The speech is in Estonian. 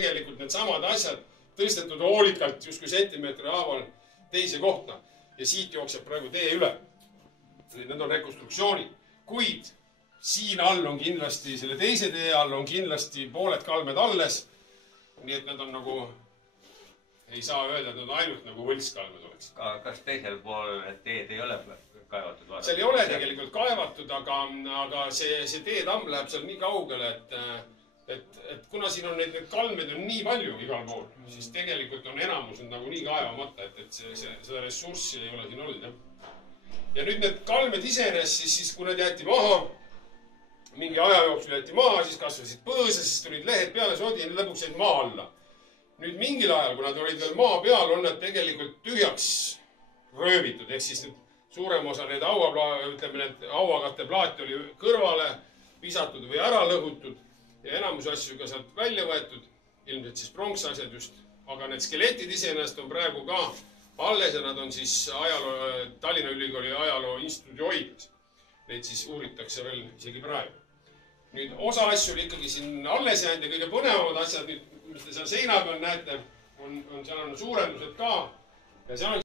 tegelikult need samad asjad tõstetud hoolikalt justkui sentimeetri haaval teise kohta ja siit jookseb praegu tee üle. Need on rekonstruktsioonid, kuid siin all on kindlasti, selle teise tee all on kindlasti pooled kalmed alles. Nii et nad on nagu, ei saa öelda, et nad ainult nagu võltskalmed oleks. Kas teisel pool teed ei ole kaevatud? Seal ei ole tegelikult kaevatud, aga see teetamm läheb seal nii kaugele, et kuna siin on neid kalmed on nii palju igal pool, siis tegelikult on enamus nagu nii kaevamata, et seda ressurssi ei ole siin olnud. Ja nüüd need kalmed isenes, siis kui need jäeti maha, mingi aja jooksul jäeti maha, siis kasvasid põõsa, siis tulid lehed peale sodi ja lõpuks jäid maa alla. Nüüd mingil ajal, kui nad olid veel maa peal, on nad tegelikult tühjaks röövitud. Ehk siis nüüd suurem osa need hauakatteplaati oli kõrvale visatud või ära lõhutud ja enamus asju ka sealt välja võetud, ilmselt siis pronksasjad just. Aga need skeletid iseenesest on praegu ka alles ja nad on siis Tallinna Ülikooli ajaloo instituudi hoidlas. Neid siis uuritakse veel isegi praegu. Nüüd osa asju oli ikkagi siin alles jäänud ja kõige põnevamad asjad, mis te seal seina peal näete, seal on suurendused ka ja seal on